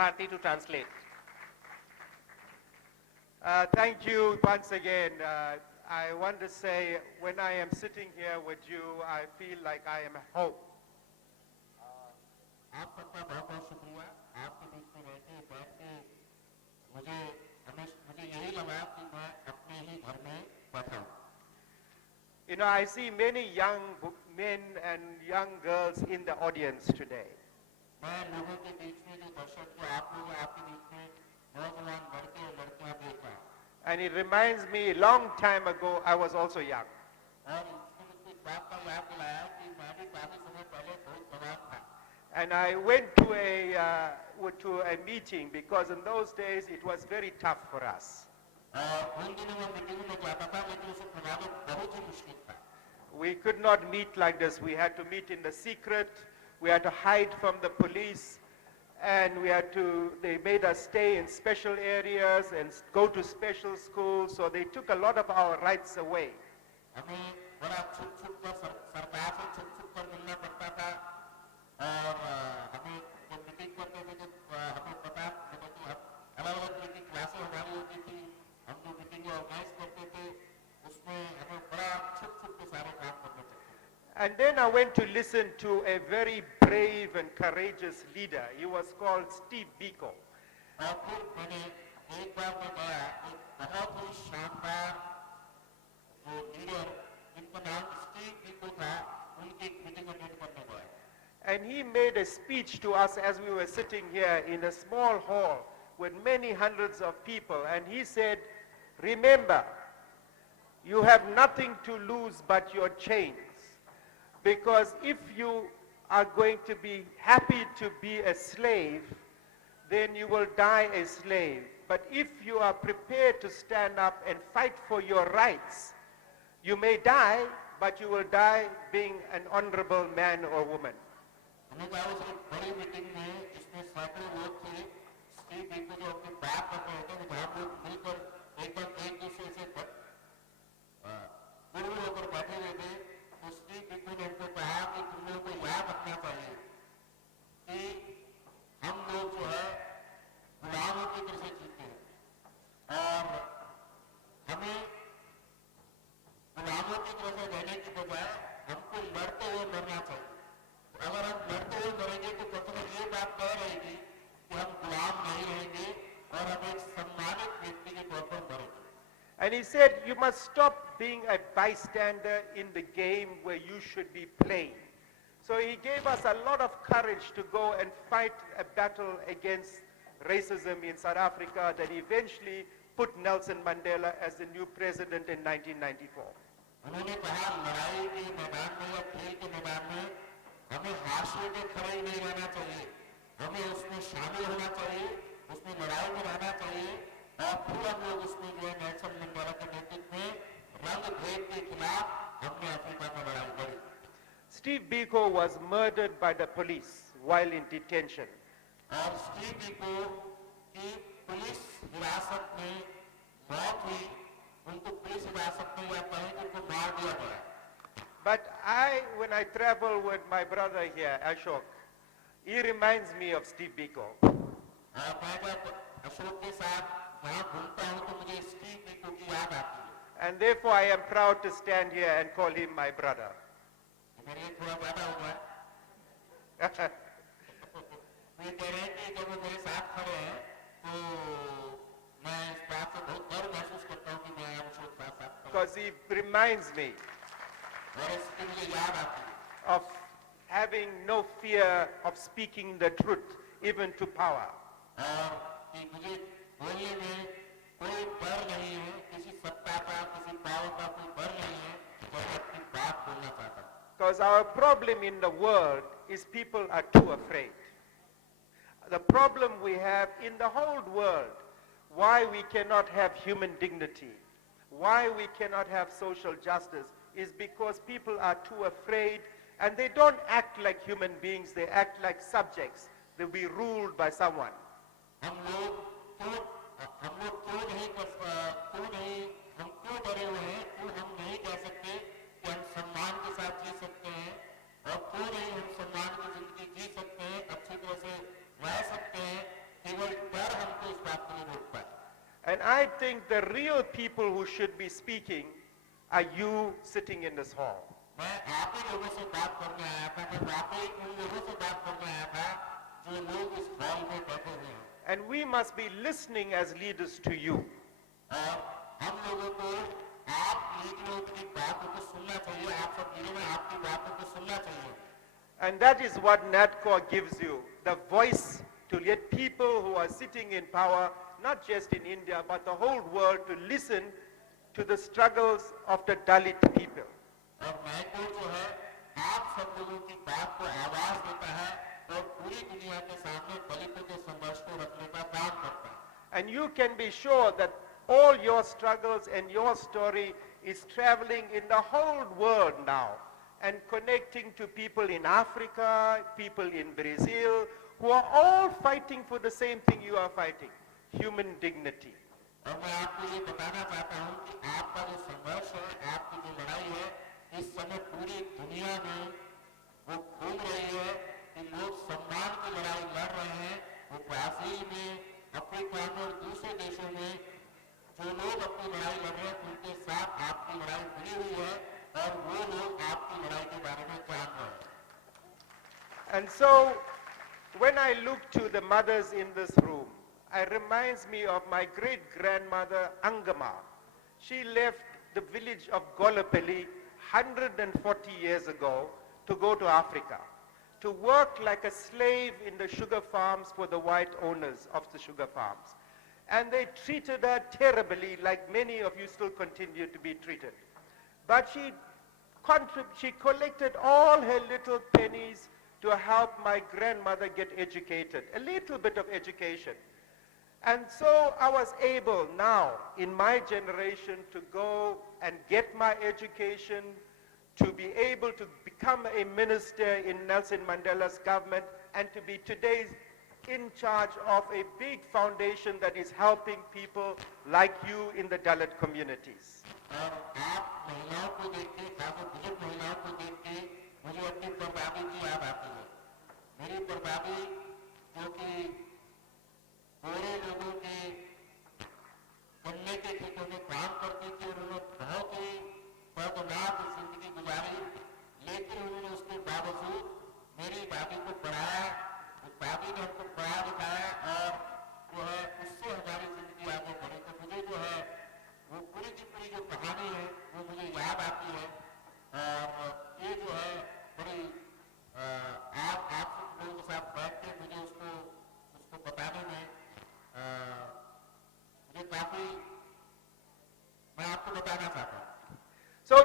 Bharti to translate. Thank you once again. I want to say, when I am sitting here with you, I feel like I am at home. आप सबका बहुत बहुत शुक्रिया आपके बीच में रह के बैठ के मुझे यही लगा कि मैं अपने ही घर में बैठा हूँ. You know, I see many young men and young girls in the audience today. मैं लोगों के बीच में जो दर्शक जो आप लोग आपके बीच में नौजवान लड़के और लड़कियां देख रहा हूँ. And it reminds me, a long time ago, I was also young. और इसने मुझे इस बात का याद दिलाया कि मैं भी काफी समय पहले बहुत जवान था. And I went to a meeting because in those days it was very tough for us. और उन दिनों में मीटिंग में जाता था लेकिन उसे प्रभावित बहुत ही मुश्किल था. We could not meet like this. We had to meet in the secret. We had to hide from the police. And they made us stay in special areas and go to special schools. So they took a lot of our rights away. हमें बड़ा छुप-छुप कर सरकार से छुप-छुप कर मिलना पड़ता था. और हमें जब मीटिंग करते थे तो हमें पता मतलब अलग-अलग मीटिंग क्लासेस हमारी होती थी. हम जो मीटिंग ऑर्गेनाइज करते थे उसमें हमें बड़ा छुप-छुप के सारे काम करने पड़ते थे. And then I went to listen to a very brave and courageous leader. He was called Steve Biko. और फिर मैंने एक बार मैं गया एक बहुत ही शानदार जो लीडर जिनका नाम स्टीव बिको था उनकी एक मीटिंग अटेंड करने गया. And he made a speech to us as we were sitting here in a small hall with many hundreds of people. And he said, remember, you have nothing to lose but your chains. Because if you are going to be happy to be a slave, then you will die a slave. But if you are prepared to stand up and fight for your rights, you may die, but you will die being an honorable man or woman. हमने कहा उस एक बड़ी मीटिंग में जिसमें सैकड़ों लोग थे. स्टीव बिको जो अपनी बात कर रहे थे वो हम लोग मिलकर एक दूसरे से गुरु होकर बैठे हुए थे. तो स्टीव बिको ने हमको कहा कि तुम लोगों को याद रखना चाहिए कि हम लोग जो है गुलामों की तरह से जीते हैं और हमें गुलामों की तरह से रहने की बजाय हमको लड़ते हुए मरना चाहिए. अगर हम लड़ते हुए मरेंगे तो मतलब ये बात कह रहेगी कि हम गुलाम नहीं रहेंगे और हम एक सम्मानित व्यक्ति के तौर पर मरेंगे. And he said, you must stop being a bystander in the game where you should be playing. So he gave us a lot of courage to go and fight a battle against racism in South Africa that eventually put Nelson Mandela as the new president in 1994. उन्होंने कहा लड़ाई के मैदान में या खेल के मैदान में हमें हाशिए पे खड़े ही नहीं रहना चाहिए. हमें उसमें शामिल होना चाहिए, उसमें लड़ाई में रहना चाहिए और फिर हम लोग उसमें जो है नेल्सन मंडेला के नेतृत्व में रंग भेद के खिलाफ हमने अफ्रीका में लड़ाई लड़ी. Steve Biko was murdered by the police while in detention. और स्टीव बिको की पुलिस हिरासत में मौत हुई. उनको पुलिस हिरासत में या कहीं उनको मार दिया गया. But when I travel with my brother here, Ashok, he reminds me of Steve Biko. मैं जब अशोक के साथ वहाँ घूमता हूँ तो मुझे स्टीव बिको की याद आती है. And therefore I am proud to stand here and call him my brother. मेरे लिए थोड़ा ज्यादा हुआ. मैं कह रहे हैं कि जब वो मेरे साथ खड़े हैं तो मैं इस बात से बहुत गर्व महसूस करता हूँ कि मैं अशोक साथ साथ. Because he reminds me और इसकी मुझे याद आती है of having no fear of speaking the truth, even to power. और कि मुझे बोलने में कोई डर नहीं है, किसी सत्ता का किसी पावर का कोई डर नहीं है तो मैं अपनी बात बोलना चाहता हूँ. Because our problem in the world is people are too afraid. The problem we have in the whole world, why we cannot have human dignity, why we cannot have social justice, is because people are too afraid and they don't act like human beings, they act like subjects. They'll be ruled by someone. हम लोग क्यों डरे हुए हैं, क्यों हम नहीं कह सकते कि हम सम्मान के साथ जी सकते हैं और क्यों नहीं हम सम्मान की जिंदगी जी सकते हैं, अच्छी तरह से रह सकते हैं, I think the real people who should be speaking are you sitting in this hall. मैं आप ही लोगों से बात करने आया था, मैं वाकई उन लोगों से बात करने आया था जो लोग इस हॉल में बैठे हुए हैं। And we must be listening as leaders to you. और हम लोगों को आप लीडरों की बातों को सुनना चाहिए, आप सब लीडरों में आपकी बातों को सुनना चाहिए। And that is what NADCO gives you, the voice to let people who are sitting in power, not just in India, but the whole world, to listen to the struggles of the Dalit people. और नाइडू जो है आप सब लोगों की बात को आवाज देता है और पूरी दुनिया के सामने दलितों के संघर्ष को रखने का काम करता है। And you can be sure that all your struggles and your story is traveling in the whole world now and connecting to people in Africa, people in Brazil, who are all fighting for the same thing you are fighting, human dignity. और मैं आपको ये बताना चाहता हूँ कि आपका जो संघर्ष है, आपकी जो लड़ाई है, इस समय पूरी दुनिया में वो घूम रही है कि लोग सम्मान की लड़ाई लड़ रहे हैं। वो ब्राजील में, अफ्रीका में और दूसरे देशों में जो लोग अपनी लड़ाई लड़ रहे हैं, उनके साथ आपकी लड़ाई जुड़ी हुई है और वो लोग आपकी लड़ाई के बारे में जान रहे हैं। And so, when I look to the mothers in this room, it reminds me of my great-grandmother Angama. She left the village of Golopelli 140 years ago to go to Africa, to work like a slave in the sugar farms for the white owners of the sugar farms. And they treated her terribly, like many of you still continue to be treated. But she collected all her little pennies to help my grandmother get educated, a little bit of education. And so I was able now, in my generation, to go and get my education, to be able to become a minister in Nelson Mandela's government, and to be today in charge of a big foundation that is helping people like you in the Dalit communities. और आप महिलाओं को देख के, खासकर बुजुर्ग महिलाओं को देख के मुझे अपनी परदादी की याद आती है। मेरी परदादी जो कि गोरे लोगों के बनने के खेतों में काम करती थी और उन्होंने बहुत ही दर्दनाक जिंदगी गुजारी, लेकिन उन्होंने उसके बावजूद मेरी दादी को पढ़ाया, उस दादी ने हमको पढ़ा दिखाया और जो है उससे हमारी जिंदगी आगे बढ़ी। तो मुझे जो है वो पूरी की पूरी जो कहानी है वो मुझे याद आती है और ये जो है बड़ी आप सब लोगों के साथ बैठ के मुझे उसको बताने में मुझे काफी मैं आपको बताना चाहता हूँ। So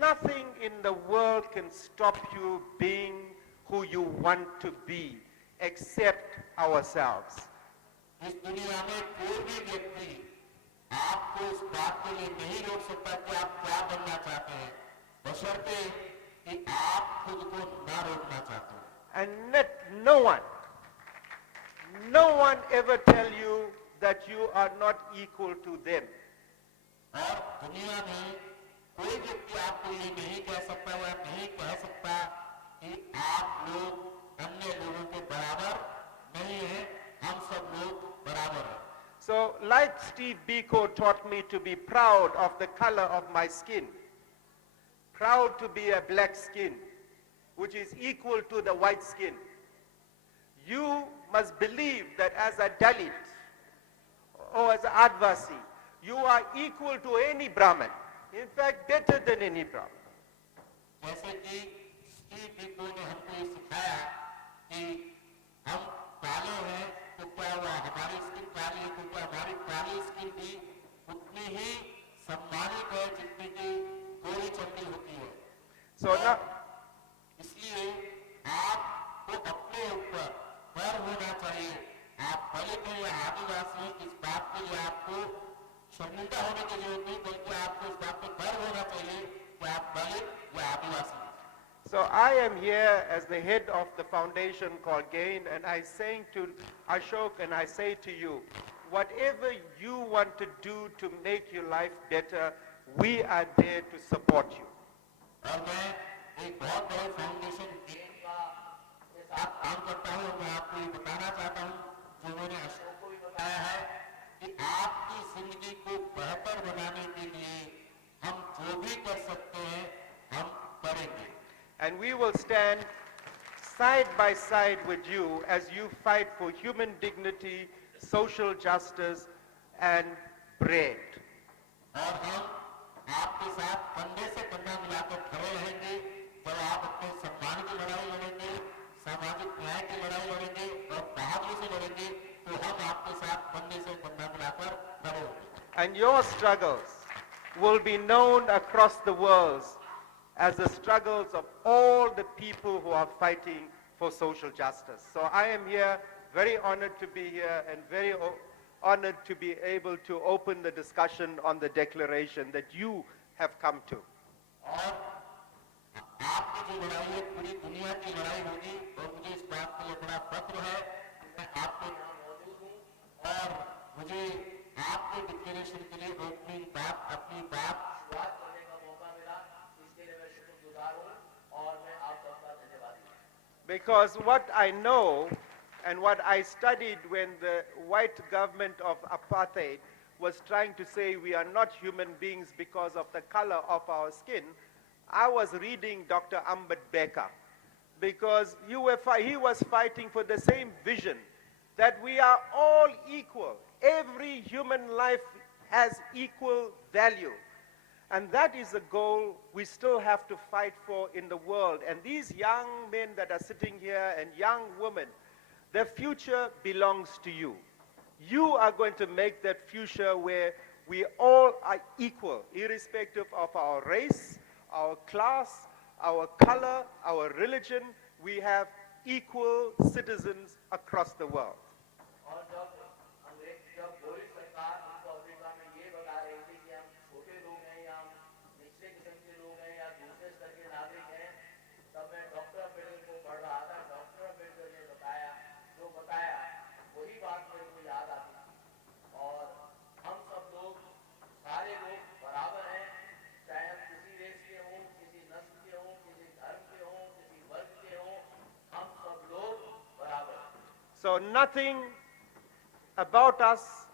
nothing in the world can stop you being who you want to be except ourselves. इस दुनिया में कोई भी व्यक्ति आपको इस बात के लिए नहीं रोक सकता कि आप क्या बनना चाहते हैं, बशर्ते कि आप खुद को ना रोकना चाहते हैं। And let no one ever tell you that you are not equal to them. और दुनिया में कोई व्यक्ति आपको ये नहीं कह सकता या नहीं कह सकता कि आप लोग अन्य लोगों के बराबर नहीं हैं, हम सब लोग बराबर हैं। So like Steve Biko taught me to be proud of the color of my skin, proud to be a black skin, which is equal to the white skin. You must believe that as a Dalit or as an Advasi, you are equal to any Brahmin. In fact, better than any Brahmin. जैसे कि स्टीव बिको ने हमको ये सिखाया कि हम काले हैं तो क्या हुआ, हमारी स्किन काली है तो क्या हमारी काली स्किन भी उतनी ही सम्मानित है जितनी की गोरी चमड़ी होती है। So now, इसलिए आपको अपने ऊपर गर्व होना चाहिए। आप दलित हैं या आदिवासी हैं, इस बात के लिए आपको शर्मिंदा होने की जरूरत नहीं, बल्कि आपको इस बात पर गर्व होना चाहिए कि आप दलित या आदिवासी हैं। So I am here as the head of the foundation called GAIN, and I saying to Ashok and I say to you, whatever you want to do to make your life better, we are there to support you. और मैं एक बहुत बड़े foundation gain का साथ काम करता हूँ और मैं आपको ये बताना चाहता हूँ जो मैंने अशोक को भी बताया है And we will stand side by side with you as you fight for human dignity, social justice, and bread. और हम आपके साथ कंधे से कंधा मिलाकर खड़े रहेंगे जब आप अपने सम्मान की लड़ाई लड़ेंगे, सामाजिक न्याय की लड़ाई लड़ेंगे और बहादुरी से लड़ेंगे, तो हम आपके साथ कंधे से कंधा मिलाकर खड़े होंगे. And your struggles will be known across the world as the struggles of all the people who are fighting for social justice. So I am here, very honored to be here and very honored to be able to open the discussion on the declaration that you have come to. और आपकी जो लड़ाई है पूरी दुनिया की लड़ाई होगी और मुझे इस बात के लिए बड़ा फख्र है कि मैं आपके यहाँ मौजूद हूँ और मुझे आपके डिक्लेरेशन के लिए अपनी बात शुरुआत करने का मौका मिला. इसके लिए मैं शुक्रगुजार हूँ और मैं आप सबका धन्यवादी हूँ. Because what I know and what I studied when the white government of apartheid was trying to say we are not human beings because of the color of our skin, I was reading Dr. Ambedkar because he was fighting for the same vision that we are all equal. Every human life has equal value. And that is a goal we still have to fight for in the world. And these young men that are sitting here and young women, their future belongs to you. You are going to make that future where we all are equal, irrespective of our race, our class, our color, our religion. We have equal citizens across the world. So nothing about us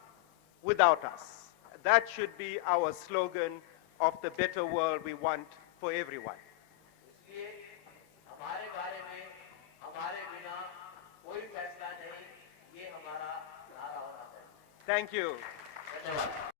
without us. That should be our slogan of the better world we want for everyone. Thank you.